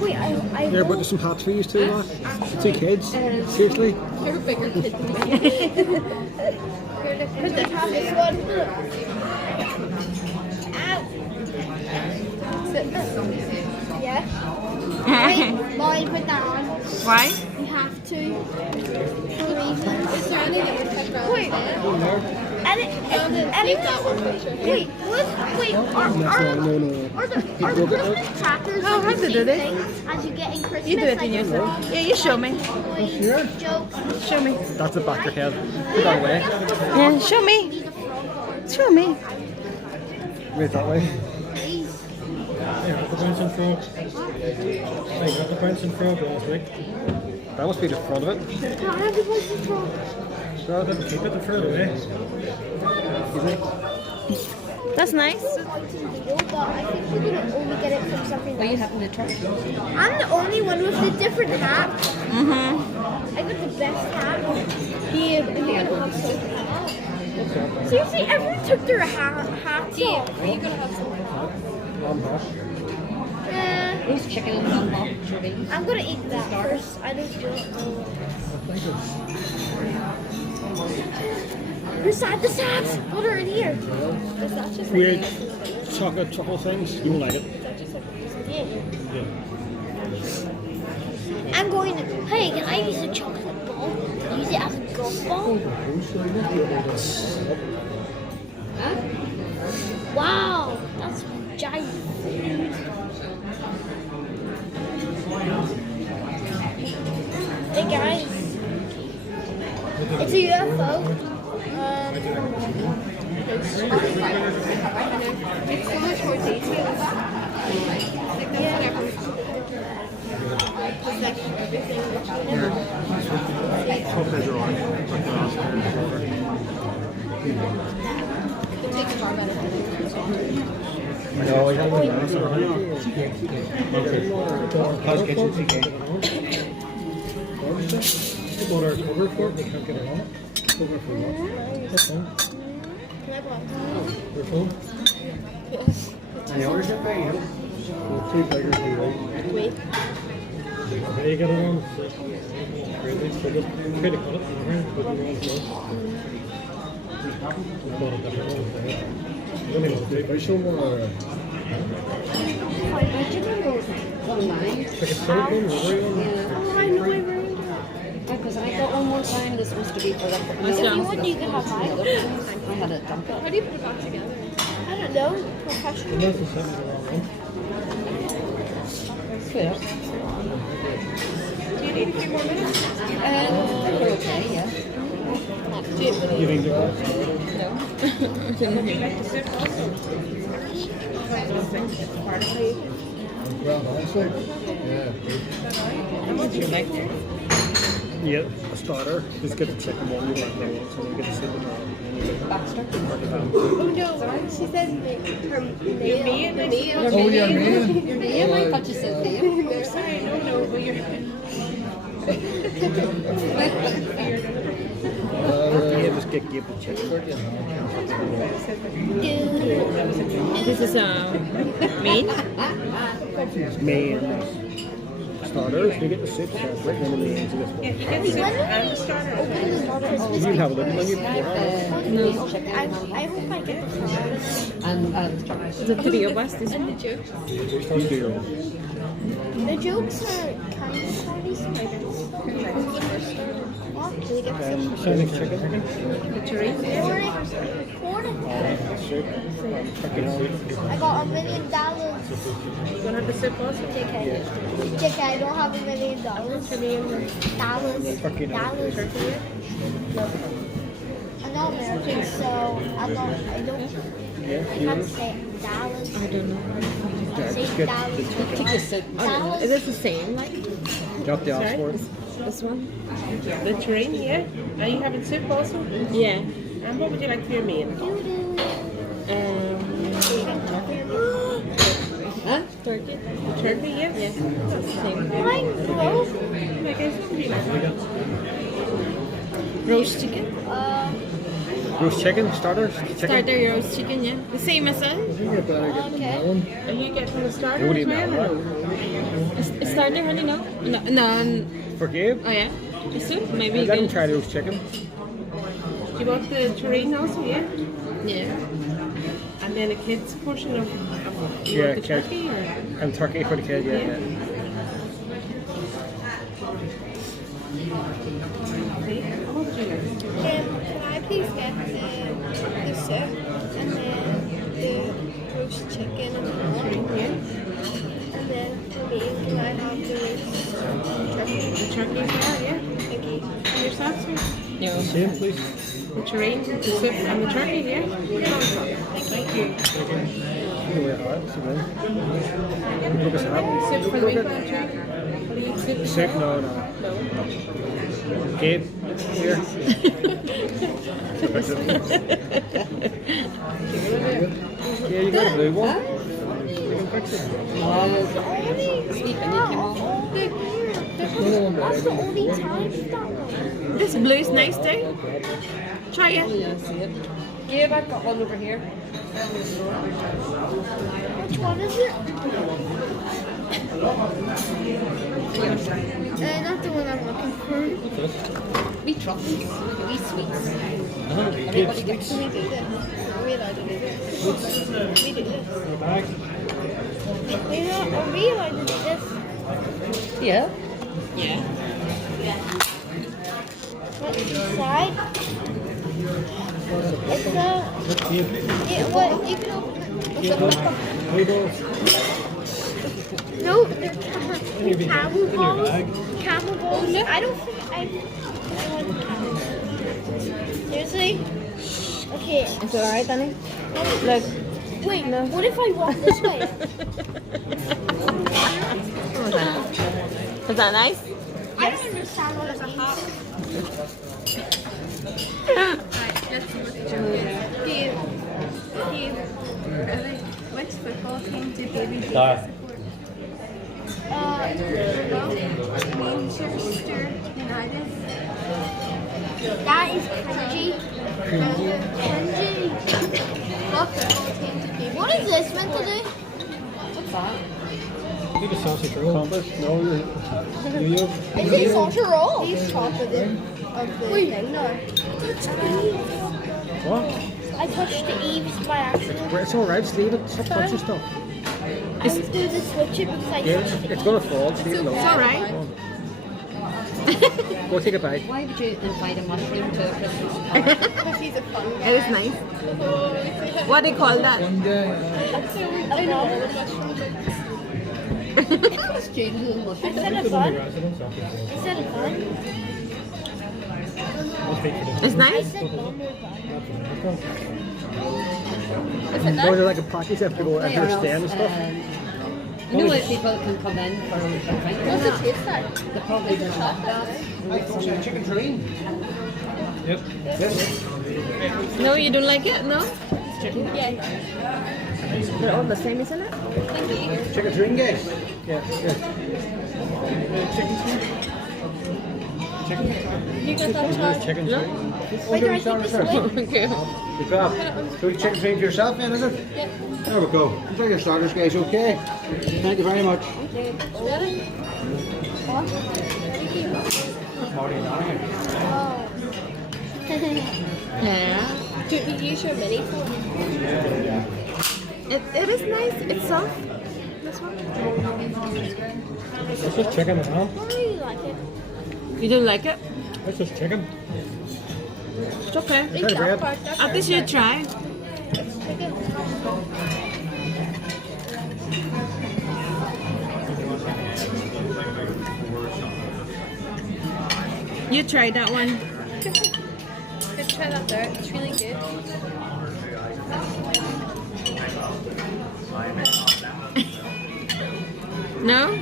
Wait, Here, but there's some hats for you too, Mark. The two kids. Seriously? You're a bigger kid than me. Could they have this one? Ow! Yeah? Wait, Molly, put that on. Why? You have to. For reasons. Is there any that would fit around? Wait. Wait, are the Christmas crackers Oh, like how the to do same this? thing as you get in Christmas? You do it in like yourself. frogs, Yeah, you show me. Here? jokes. Show me. That's the Baxter head. Put that away. Yeah, show me. Show me. Wait that way. Hey, got the bouncing frog. Hey, got the bouncing frog last week. That must be the front of it. So then keep it the further away. That's nice. But I think you're gonna only get it from something else. having to try? I'm the only one with the different hat. Mm-hmm. I got the best hat. Seriously, everyone took their hats off. Are you gonna have some? Roast chicken and lollipop. I'm gonna eat that first. I don't know. The sacks. Oh, they're in here. Is that just Weird chocolate truffle things. You won't like it. Yeah. I'm going to. Hey, can I use a chocolate ball? Use it as a golf ball? Huh? Wow, that's giant. Hey guys, it's a UFO. It's so much more detailed. No, I haven't. They bought our cover for it, they can't get it on. Cover for what? What's on? Their phone? Any orders yet, Barry? Well, two beggars do right. Wait. How do you get it on? Really? So just try to cut it from here, put it on as well. We bought a different one for it. I don't even know if they show more. Online. Like a cellphone, rubbery one. Oh, I know I ruined it. Because I got one more time. This was to be for the. If you want, you can have mine. I had it dumped. How do you put it back together? I don't know. Professional. Unless it's sent me the wrong one. Fair. Do you need a few more minutes? They're okay, yeah. You think they're all? Well, honestly, yeah. Yeah, a starter. Just get the chicken one. You like that one, so we get the chicken one. Baxter. Oh no, she said her name. Oh, yeah, man. Your name? I thought you said name. Sorry, no, but you're. Yeah, just get the chicken. This is meat. Main starters. You get the soup separate, and then the mains you get. You can have a look when you pour it. I hope I get the flowers. And The video was this one. The jokes. You do your own. The jokes are kind of funny spiders. What? Do they get some? Sonic chicken. Corn. Soup. Fucking soup. I got $1 million. You want to have the soup also? JK. JK, I don't have $1 million. Dollars. Fucking Dollars. I'm not American, so I don't. Yeah, I can't say dollars. I don't know. I say just get dollars. the chicken. Is this the same, like Drop the ass for it. this one? The train, yeah. Are you having soup also? Yeah. And what would you like for your meal? Huh? Turkey? Turkey, yes? Yeah. That's the same. Mine broke. I guess what would you like? Roast chicken? Roast chicken, starters, chicken. Starter roast chicken, yeah. The same as that. I think you're better getting that one. Are you getting the starter Nobody as well? know or that. no? A starter, honey, no? No. For Gabe, Oh, yeah. A soup? Maybe let him you try roast chicken. Do you want the terrain also, yeah? Yeah. And then a kid's portion of you Yeah, want the kid. turkey or? And turkey for the kid, yeah. Yeah. How much do you like? Can I please get the soup and then the roast chicken and Yeah. then for me, can I have the roast turkey? The turkey as well, yeah? Thank you. And yourself, sir? No. Same, please. The terrain, the soup and the turkey, yeah? Thank you. Either way, hard. So then. You cook us up. Soup for the weekend, too? What do you eat soup? Soup? No. No. Gabe, here. Yeah, you got a blue one. You can fix it. Sweet when you came home. That's the only time that one. This blue is nice too. Try it. Yeah, see it. Gabe, I've got one over here. Which one is it? Not the one I'm looking for. Wee truffles, wee sweets. Gabe's Can we do this? Are we allowed to do this? We do this. bag. Are we allowed to do this? Yeah. Yeah. What's inside? It's a... Gabe, What? You can open it. Gabe, blue balls. No, they're camel balls. Camel balls. I don't think I want camel balls. Seriously? Okay. Is it alright, Danny? Look. Wait, what if I walk this way? Is that nice? I don't understand what is a hot. Steve. Which football team do baby Jesus Dara. support? Manchester United. That is cringy. Cringy. What football team do baby? What is this meant to do? What's that? Give a sausage roll. Compass? No, you. Is it sausage roll? He's top of the thing now. What? I touched the eaves by accident. It's alright, just leave it. Stop touching stuff. I was going to switch it because I Yeah, touched it's gonna fall. Just leave it alone. It's alright. Go take a bite. Why would you invite a mushroom to a Christmas party? because he's a fun guy. It is nice. What do you call that? I know. It's changing the I mushroom. said a fun. I said a fun. It's I nice. said fun. Those are like a package after go after the stand and stuff. You know, if people can come in for a drink or What's it that, taste like? they probably don't have that. Chicken terrain. Yep. No, you don't like it? No? Yeah. They're all the same, isn't it? Chicken terrain, guys. Yeah. You got that charge? Chicken. No? Wait, can I take this away? Okay. You grab. So you chicken terrain for yourself then, is it? Yeah. There we go. Enjoy your starters, guys, okay? Thank you very much. Ready? What? Thank you. Oh. Yeah. Do you use your mini phone? It is nice. It's soft. This one. It's just chicken, huh? How do you like it? You don't like it? It's just chicken. It's okay. Eat Try that bread. part. That's At least you try. chicken. You try that one. Let's try that there. It's really good. No?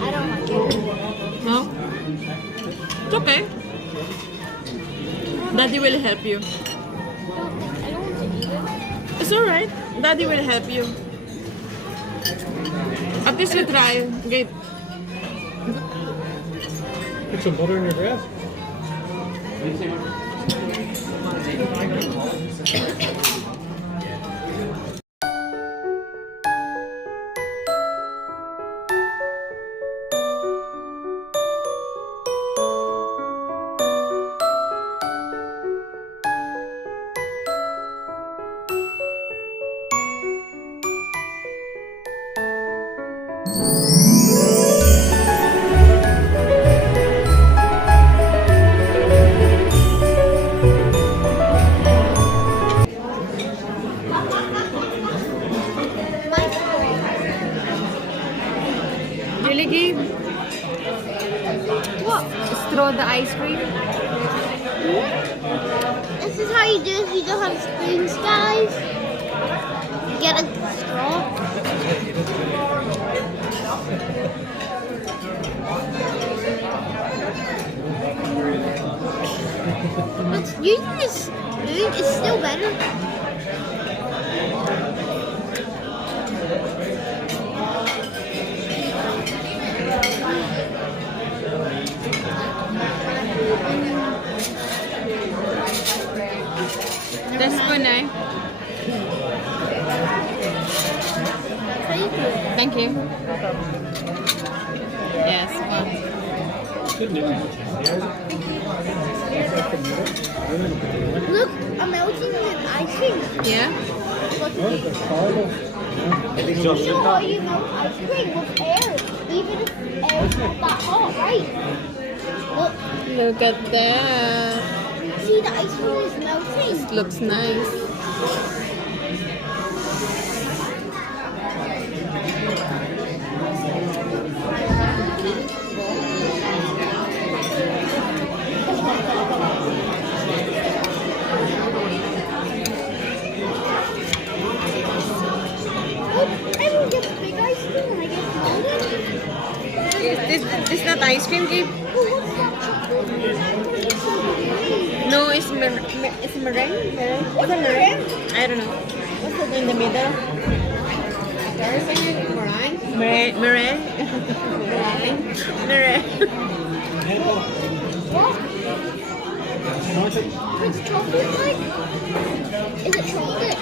I don't like it. No? It's okay. Daddy will help you. I don't want to eat it. It's alright. Daddy will help you. At least you try. Okay. Put some butter in your bread. Really, Gabe? What? Straw the ice cream? This is how you do if you don't have spoons, guys. You get a straw. But using this spoon is still better. The spoon, eh? Thank you. Yes, one. Look, I'm melting the ice cream. Yeah? Look at it. So how you melt ice cream with air, even if air's not that hot, right? Look, Look at that. see the ice cream is melting. Looks nice. Oh, I will get big ice cream when I get smaller. Is that ice cream, Gabe? Oh, what's that chocolate? No, it's meringue. It's meringue. What's a meringue? I don't know. What's it in the middle? Meringue. Meringue. What? What's chocolate like? Is it chocolate?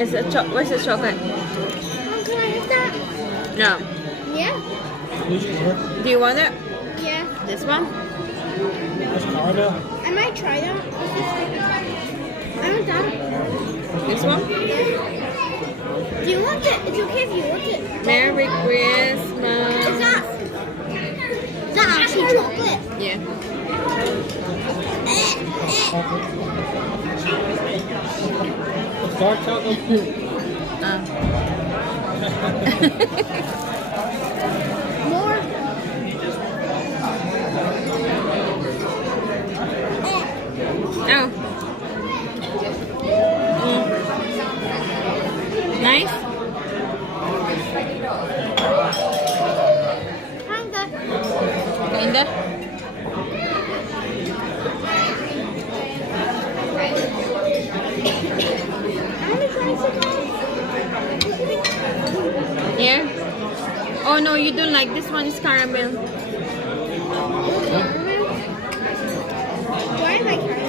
It's a where's the chocolate? Mom, can I have that? No. Yeah? Do you want it? Yeah. This one? That's caramel. I might try that. I want that. This one? Do you want it? It's okay if you want it. Merry Is Christmas. that actually chocolate? Yeah. It's dark chocolate. More? Oh. Nice. Kinda. Kinda. I want to try some more. Yeah. Oh no, you don't like this one. It's caramel. Why am I caramel?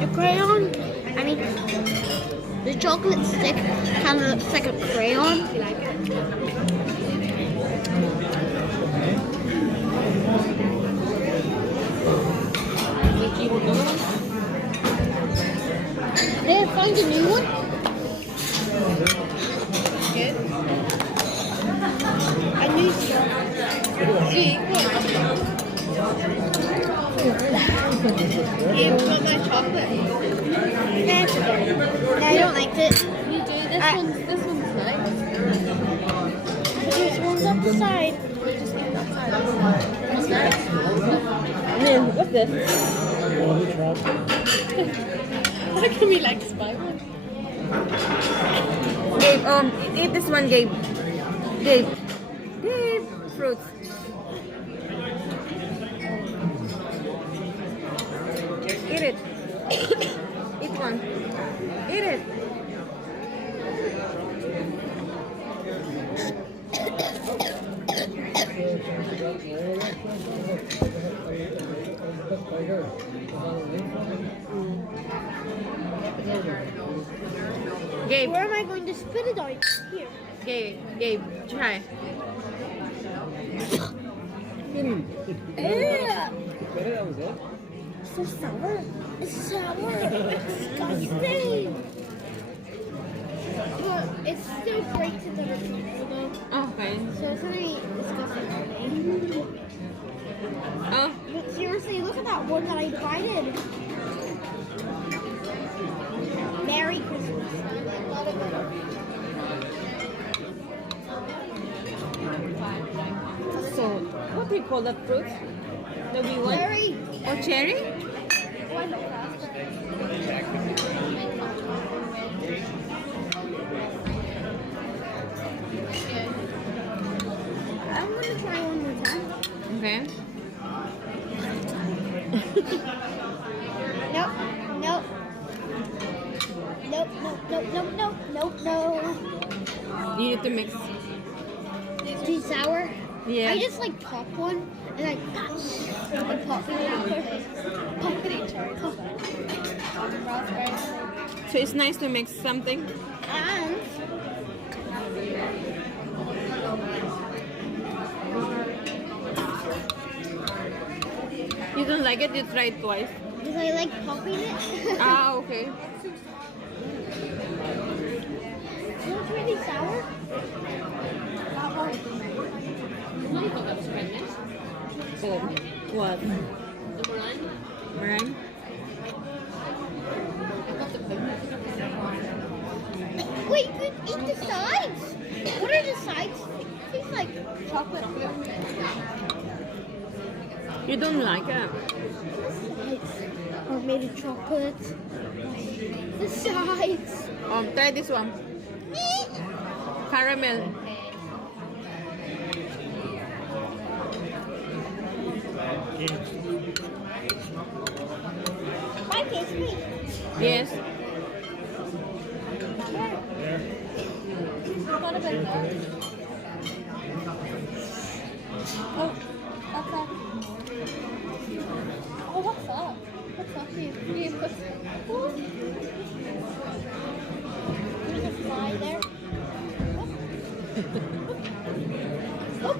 The crayon, I mean, the chocolate stick kind of looks like a crayon. find a new one? Good. A new straw. Sweet. You want my chocolate? That's okay. No, I don't like it. You do. This one's nice. This one's up the side. What's next? What's this? How can we like spy one? Gabe, eat this one, Gabe. Gabe. Gabe. Fruits. Eat it. Eat one. Eat it. Gabe. Where am I going to spit it on? Here. Gabe, try. Ew. That was it. So sour. It's sour. It's disgusting. But it's still great to the though. Okay. So it's gonna be disgusting for me. Oh, But seriously, look at that one that I divided. Merry Christmas. so what do you call that fruit? The wee one? Merry. Oh, cherry? I'm gonna try one more time. Okay. Nope. Nope. Nope. Nope. Nope. Nope. Nope. Nope. You need to mix. Too sour. Yeah. I just like pop one and I pop and pop it So it's nice to mix something. and You don't like it, you try it twice. because I like popping it. Ah, okay. So it's really sour. So, what? The meringue? Meringue? Wait, you could eat the sides. What are the sides? Tastes like chocolate. You don't like it? Or maybe chocolate. The sides. Try this one. Caramel. I taste me. Yes. What about that? Oh, what's that? Oh, what's that? What's that? There's a fly there. Oh.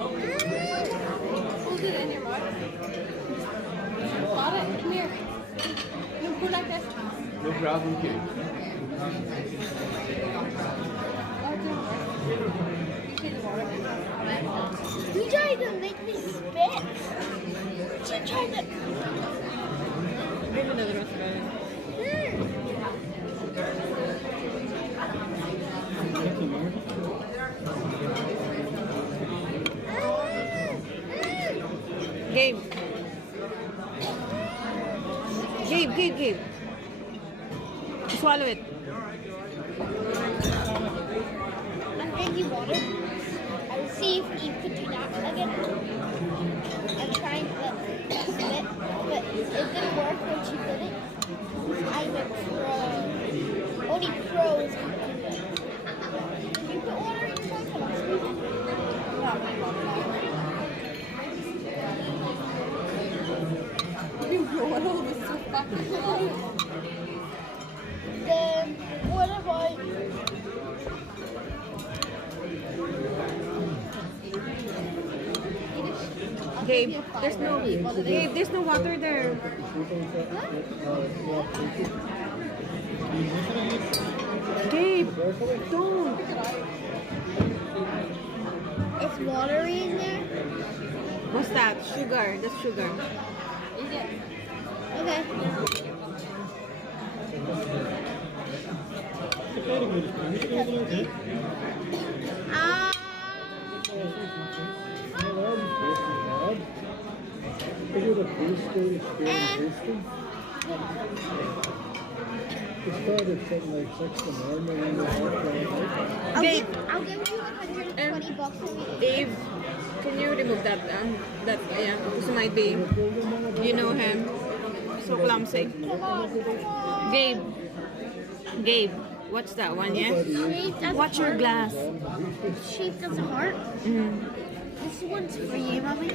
Hold it in your mouth. Got it? Come here. No, go like this. No problem, kid. You tried to make me spit. She tried to. Give me another one. Gabe. Gabe. Swallow it. I'm drinking water. I'll see if you could do that again. I'm trying to spit, but it didn't work when she did it. I'm a pro. Only pros can do it. You put water in your mouth. You roll was so fucking loud. Gabe, there's no water there. Gabe, don't. It's watery in there. What's that? Sugar. That's sugar. Okay. Ah. Is it a preschool experience? It started something like 6 in the morning and we're I'll Gabe. give you $120 for me. Dave, can you remove that? Yeah, this might be. You know him. So clumsy. Come on, come on. Gabe, what's that one? Yeah. Shaped as Watch a your heart. glass. It's shaped as a heart. This one's for you, mommy.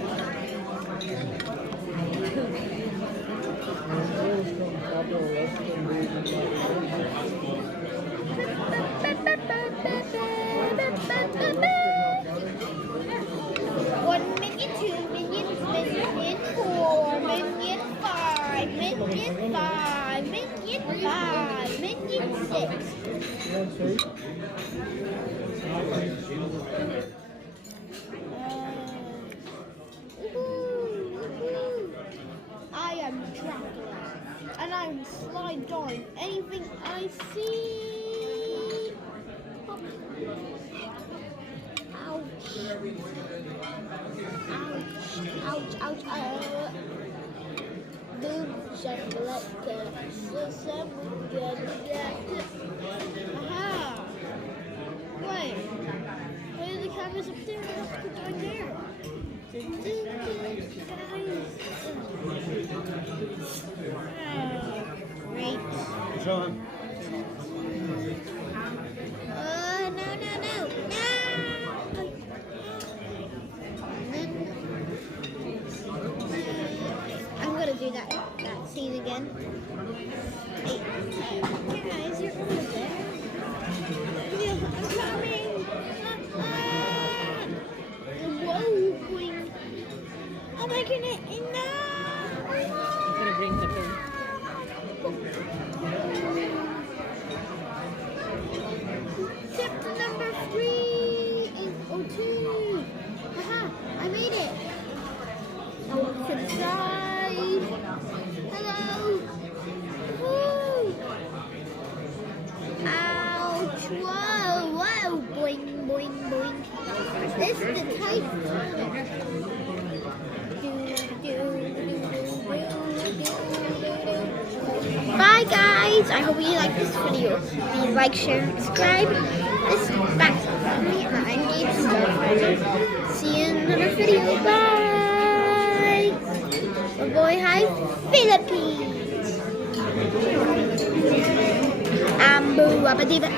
One minion, 2 minions, minion 4, minion 5, minion 5, minion 5, minion 6. I am Dracula, and I will slide down anything I see. Ouch. Ouch, ouch, ouch. Boom, shakalaka. Aha. Wait. Why are the cameras up there? I have to put down there. Great. John. No. I'm gonna do that scene again. Hey, guys, you're over there. I'm coming. Whoa, boing. I'm making it enough. I'm gonna bring the phone. Tip number 3 is O2. Haha, I made it. Now what's inside? Hello. Woo. Ouch. Whoa. Boing, boing, boing. This is the type. Bye guys, I hope you like this video. Please like, share, and subscribe. This is Baxter family and I'm Gabe. See you in another video. Bye. Boy, hi, Philippines. Ambu, abadiba.